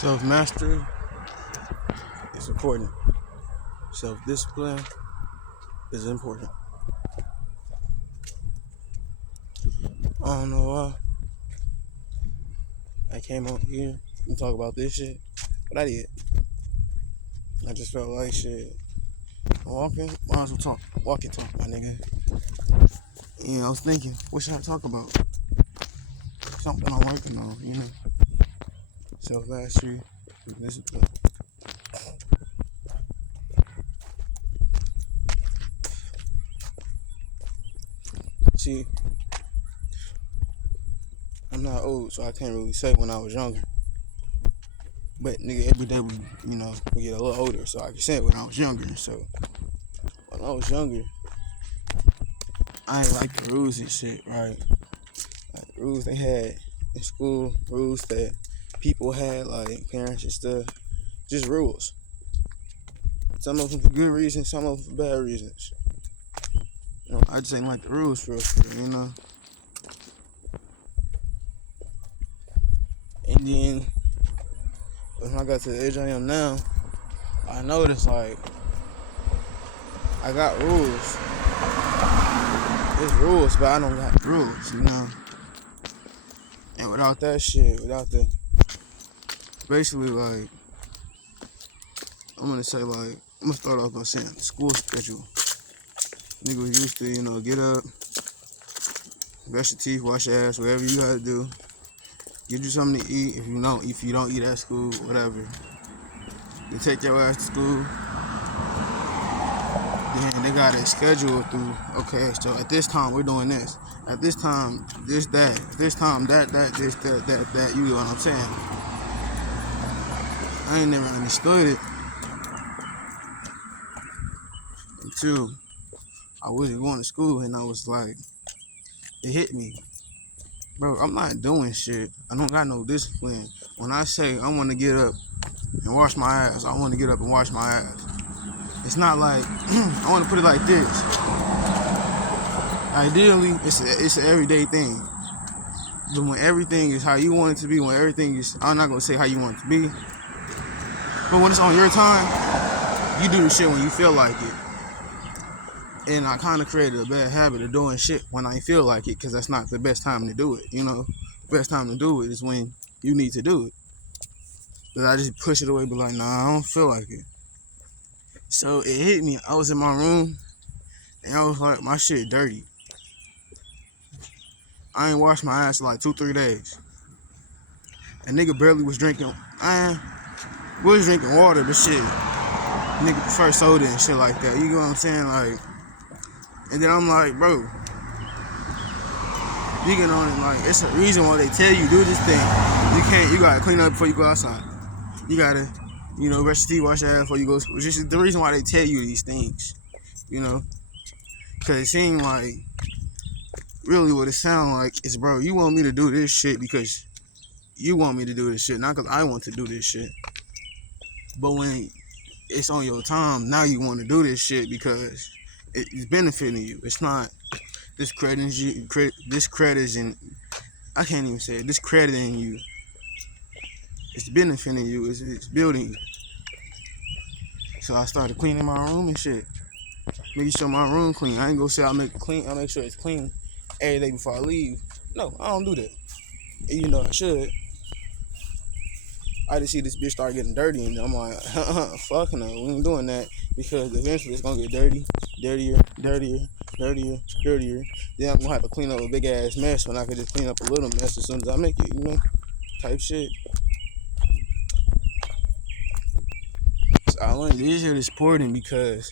Self-mastery is important. Self-discipline is important. I don't know why I came on here and talk about this shit, but I did. I just felt like shit. I'm walking, might as well talk. Walk and talk, my nigga. I was thinking, what should I talk about? Something I'm working on. Self-mastery, discipline. See, I'm not old, so I can't really say when I was younger. But nigga, every day we get a little older, so I can say it when I was younger. So when I was younger, I ain't like the rules and shit, right? Like rules they had in school, rules that people had, like parents and stuff. Just rules. Some of them for good reasons, some of them for bad reasons. I just ain't like the rules for real. And then when I got to the age I am now, I noticed like I got rules. There's rules, but I don't got rules. And without that shit, basically like, I'm gonna start off by saying school schedule. Nigga was used to, get up, brush your teeth, wash your ass, whatever you gotta do. Get you something to eat if you don't eat at school, whatever. They take your ass to school. Then they got it scheduled through, okay, so at this time we're doing this. At this time, this, that. At this time, that, this, that, you know what I'm saying? I ain't never understood it until I wasn't going to school and I was like, it hit me. Bro, I'm not doing shit. I don't got no discipline. When I say I want to get up and wash my ass, I want to get up and wash my ass. It's not like, I want to put it like this. Ideally, it's an everyday thing. But when everything is how you want it to be, when everything is, I'm not going to say how you want it to be, but when it's on your time, you do the shit when you feel like it. And I kind of created a bad habit of doing shit when I feel like it, because that's not the best time to do it, The best time to do it is when you need to do it. But I just push it away, be like, nah, I don't feel like it. So it hit me. I was in my room, and I was like, my shit dirty. I ain't washed my ass in like 2-3 days. A nigga barely was drinking. We was drinking water, but shit. Nigga prefer soda and shit like that. You know what I'm saying? Like, and then I'm like, bro, you get on it, like, it's a reason why they tell you do this thing. You gotta clean up before you go outside. You gotta, brush your teeth, wash your ass before you go. It's just the reason why they tell you these things, Because it seemed like, really what it sound like is, bro, you want me to do this shit because you want me to do this shit, not because I want to do this shit. But when it's on your time, now you want to do this shit because it's benefiting you. It's not discrediting you. I can't even say it. Discrediting you. It's benefiting you. It's building you. So I started cleaning my room and shit. Making sure my room clean. I ain't gonna say I'll make it clean. I'll make sure it's clean every day before I leave. No, I don't do that. I should. I just see this bitch start getting dirty, and I'm like, fuck no, we ain't doing that, because eventually it's gonna get dirtier. Then I'm gonna have to clean up a big ass mess when I could just clean up a little mess as soon as I make it, type shit. So I learned this shit is important because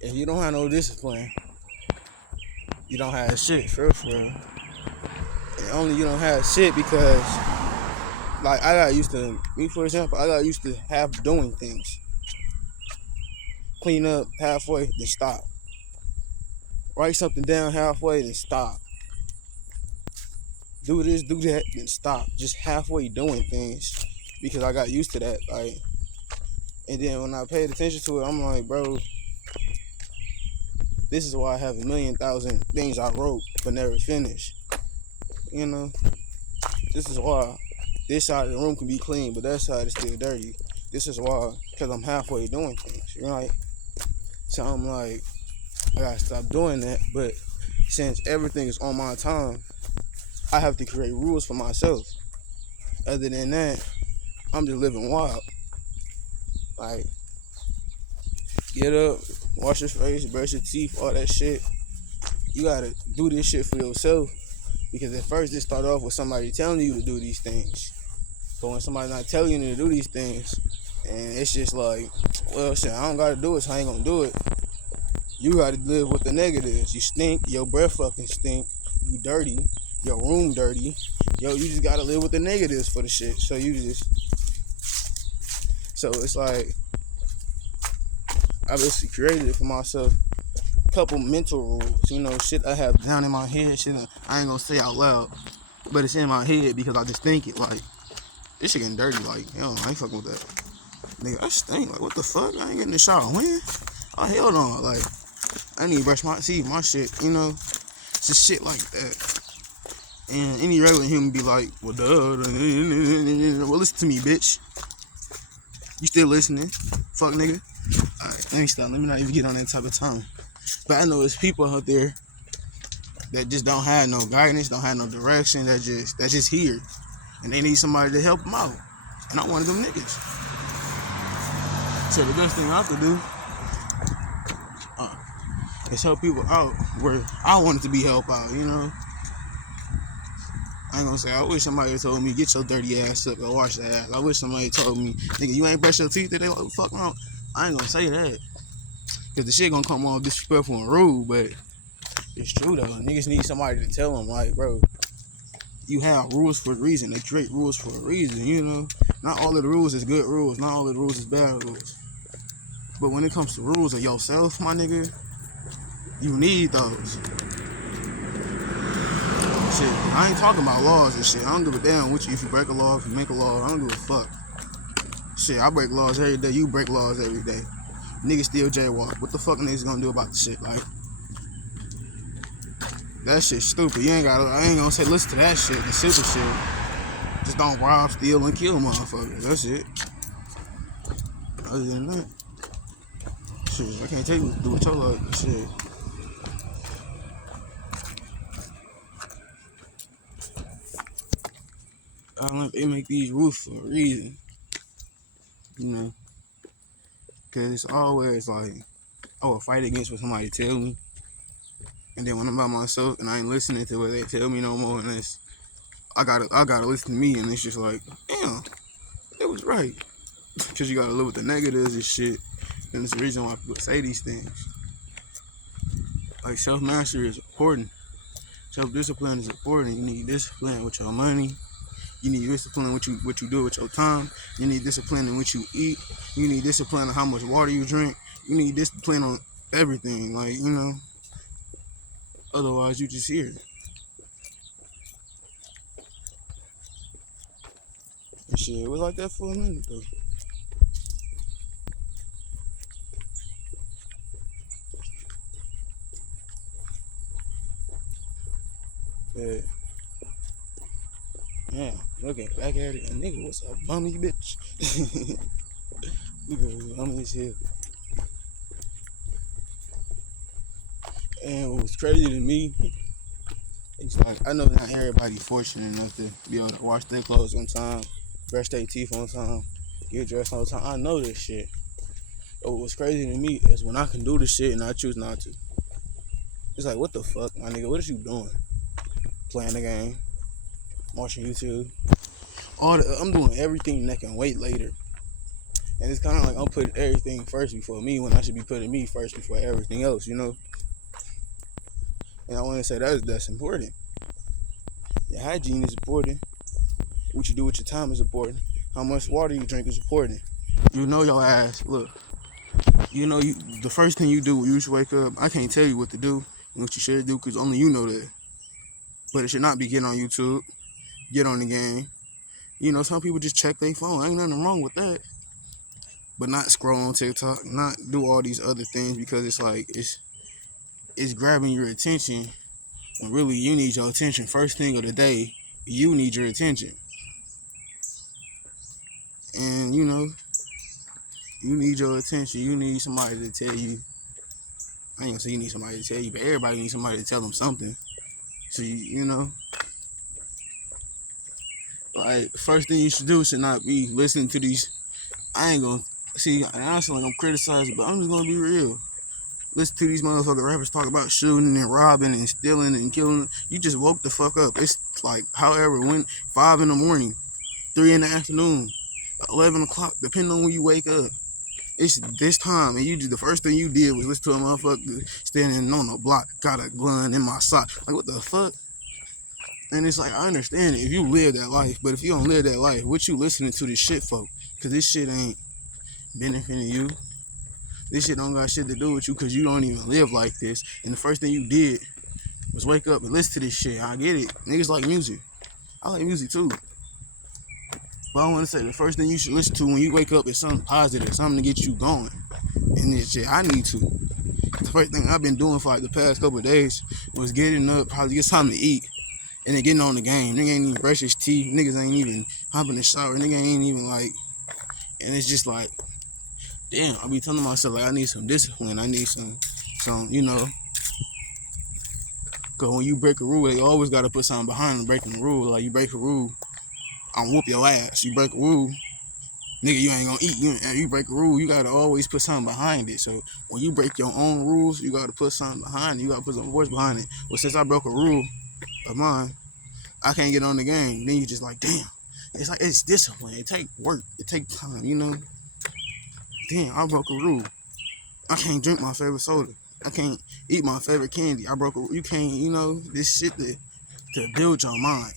if you don't have no discipline, you don't have shit, for real. And only you don't have shit because, like, I got used to half doing things. Clean up halfway, then stop. Write something down halfway, then stop. Do this, do that, then stop. Just halfway doing things because I got used to that. Like, and then when I paid attention to it, I'm like, bro, this is why I have 1,000,000 things I wrote but never finished. This is why this side of the room can be clean, but that side is still dirty. This is why, because I'm halfway doing things, right? So I'm like, I gotta stop doing that. But since everything is on my time, I have to create rules for myself. Other than that, I'm just living wild. Like, get up, wash your face, brush your teeth, all that shit. You gotta do this shit for yourself. Because at first it started off with somebody telling you to do these things. But when somebody not telling you to do these things, and it's just like, well, shit, I don't gotta do it, so I ain't gonna do it. You gotta live with the negatives. You stink, your breath fucking stink, you dirty, your room dirty. Yo, you just gotta live with the negatives for the shit. So it's like, I basically created it for myself. Couple mental rules, shit I have down in my head, shit I ain't gonna say out loud, but it's in my head because I just think it. Like, this shit getting dirty. Like, I ain't fucking with that. Nigga, I stink. Like, what the fuck? I ain't getting in the shower. When? Oh, hell no. Like, I need to brush my teeth, my shit, It's just shit like that. And any regular human be like, well, duh. Well, listen to me, bitch. You still listening? Fuck, nigga. Alright, let me stop. Let me not even get on that type of time. But I know there's people out there that just don't have no guidance, don't have no direction, that just here. And they need somebody to help them out. And I'm one of them niggas. So the best thing I could do is help people out where I wanted to be helped out, I ain't gonna say, I wish somebody told me, get your dirty ass up and wash that ass. I wish somebody told me, nigga, you ain't brush your teeth today, what the fuck wrong? I ain't gonna say that. Cause the shit gonna come off disrespectful and rude, but it's true though. Niggas need somebody to tell them, like, bro, you have rules for a reason. They create rules for a reason, Not all of the rules is good rules. Not all of the rules is bad rules. But when it comes to rules of yourself, my nigga, you need those. Shit, I ain't talking about laws and shit. I don't give a damn with you if you break a law, if you make a law. I don't give a fuck. Shit, I break laws every day. You break laws every day. Niggas still jaywalk. What the fuck niggas gonna do about the shit? Like, that shit's stupid. I ain't gonna say listen to that shit, the simple shit. Just don't rob, steal, and kill motherfuckers. That's it. Other than that, shit, I can't tell you what to do with your life. Shit. I don't know, they make these rules for a reason. Cause it's always like, I will fight against what somebody tell me. And then when I'm by myself and I ain't listening to what they tell me no more, and I gotta listen to me, and it's just like, damn, it was right. Cause you gotta live with the negatives and shit. And it's the reason why people say these things. Like, self-mastery is important. Self-discipline is important. You need discipline with your money. You need discipline what you do with your time. You need discipline in what you eat. You need discipline on how much water you drink. You need discipline on everything. Like, otherwise you just here. And shit, it was like that for a minute though. Yeah. Yeah, looking back at it, and nigga, what's up, bummy bitch? Nigga was bummy as hell. And what was crazy to me, it's like, I know not everybody fortunate enough to be able to wash their clothes on time, brush their teeth on time, get dressed on time. I know this shit. But what was crazy to me is when I can do this shit and I choose not to. It's like, what the fuck, my nigga? What is you doing? Playing the game, watching YouTube. I'm doing everything that can wait later. And it's kind of like I'm putting everything first before me when I should be putting me first before everything else, And I want to say that's important. Your hygiene is important. What you do with your time is important. How much water you drink is important. You know your ass. Look, the first thing you do when you should wake up, I can't tell you what to do and what you should do because only you know that. But it should not be getting on YouTube, get on the game. Some people just check their phone. Ain't nothing wrong with that. But not scroll on TikTok, not do all these other things because it's like, it's grabbing your attention when really you need your attention. First thing of the day, you need your attention. you know, you need your attention. You need somebody to tell you. I ain't gonna say you need somebody to tell you, but everybody needs somebody to tell them something. So, you know, like, first thing you should do should not be listening to these. I ain't gonna, see, I sound like I'm criticizing, but I'm just gonna be real. Listen to these motherfucking rappers talk about shooting and robbing and stealing and killing. You just woke the fuck up. It's like, however, when 5 in the morning, 3 in the afternoon, 11 o'clock, depending on when you wake up. It's this time, and the first thing you did was listen to a motherfucker standing on the block, got a gun in my sock. Like, what the fuck? And it's like, I understand it if you live that life, but if you don't live that life, what you listening to this shit for? Because this shit ain't benefiting you. This shit don't got shit to do with you because you don't even live like this. And the first thing you did was wake up and listen to this shit. I get it. Niggas like music. I like music too. But I want to say the first thing you should listen to when you wake up is something positive, something to get you going. And this shit, I need to. The first thing I've been doing for like the past couple of days was getting up, probably get something to eat, and then getting on the game. Nigga ain't even brush his teeth. Niggas ain't even hop in the shower. Nigga ain't even like, and it's just like, damn, I be telling myself like I need some discipline. I need some, you know. Cause when you break a rule, they always gotta put something behind them breaking the rule. Like, you break a rule, I'm whoop your ass. You break a rule, nigga, you ain't gonna eat. You break a rule, you gotta always put something behind it. So when you break your own rules, you gotta put something behind it. You gotta put some voice behind it. Well, since I broke a rule of mine, I can't get on the game. Then you just like, damn. It's like, it's discipline. It take work. It take time, you know? Damn, I broke a rule. I can't drink my favorite soda. I can't eat my favorite candy. I broke a rule. You can't, you know, this shit to build your mind.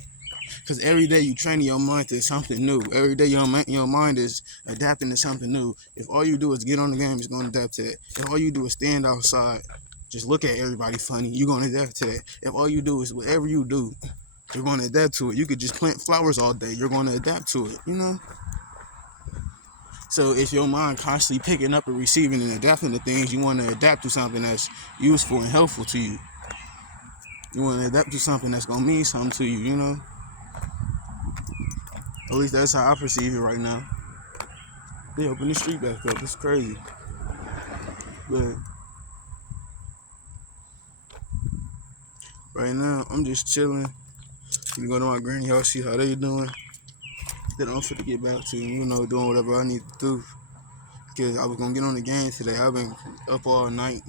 Because every day you training your mind to something new. Every day your mind is adapting to something new. If all you do is get on the game, it's going to adapt to that. If all you do is stand outside, just look at everybody funny, you're going to adapt to that. If all you do is whatever you do, you're going to adapt to it. You could just plant flowers all day. You're going to adapt to it, you know? So if your mind constantly picking up and receiving and adapting to things, you want to adapt to something that's useful and helpful to you. You want to adapt to something that's going to mean something to you, you know? At least that's how I perceive it right now. They open the street back up. It's crazy. But right now, I'm just chilling. You go to my granny house, see how they doing. Then I'm finna get back to, you know, doing whatever I need to do. Because I was gonna get on the game today. I've been up all night.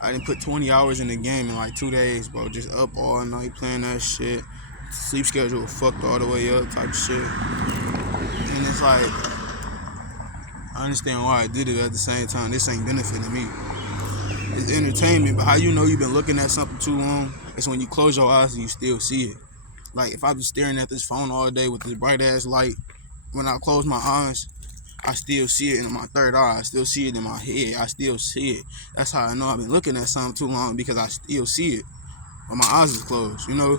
I didn't put 20 hours in the game in like 2 days, bro. Just up all night playing that shit. Sleep schedule fucked all the way up type shit. And it's like, I understand why I did it at the same time. This ain't benefiting me. It's entertainment, but how you know you've been looking at something too long? It's when you close your eyes and you still see it. Like, if I was staring at this phone all day with this bright ass light, when I close my eyes, I still see it in my third eye. I still see it in my head. I still see it. That's how I know I've been looking at something too long, because I still see it. But my eyes is closed, you know?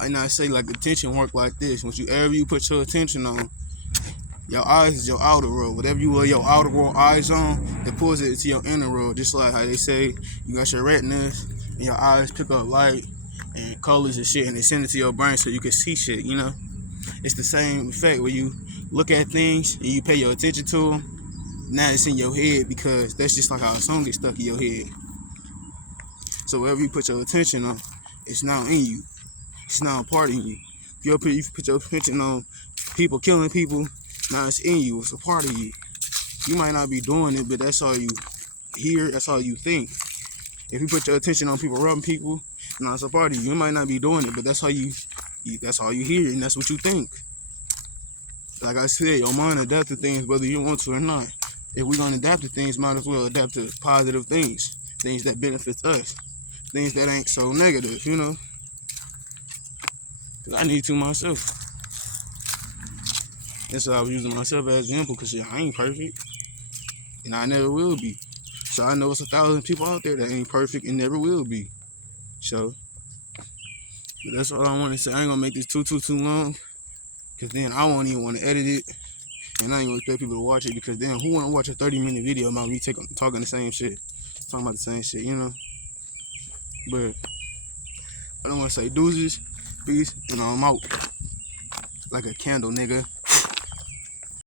And I say, like, attention work like this. Whatever you put your attention on, your eyes is your outer world. Whatever you lay your outer world eyes on, it pulls it into your inner world. Just like how they say you got your retinas and your eyes pick up light and colors and shit, and they send it to your brain so you can see shit, you know? It's the same effect where you look at things and you pay your attention to them. Now it's in your head, because that's just like how a song gets stuck in your head. So wherever you put your attention on, it's now in you. It's now a part of you. If you put your attention on people killing people, now it's in you. It's a part of you. You might not be doing it, but that's all you hear. That's all you think. If you put your attention on people robbing people, now it's a part of you. You might not be doing it, but that's all you hear, and that's what you think. Like I said, your mind adapts to things whether you want to or not. If we're gonna adapt to things, might as well adapt to positive things, things that benefits us, things that ain't so negative, you know. Cause I need to myself. That's why I was using myself as an example, because I ain't perfect, and I never will be. So I know it's 1,000 people out there that ain't perfect and never will be. So but that's all I want to say. I ain't gonna make this too long, because then I won't even want to edit it, and I ain't gonna expect people to watch it, because then who want to watch a 30-minute video about me talking the same shit, talking about the same shit, you know? But I don't want to say deuces, peace, and I'm out. like a candle, nigga.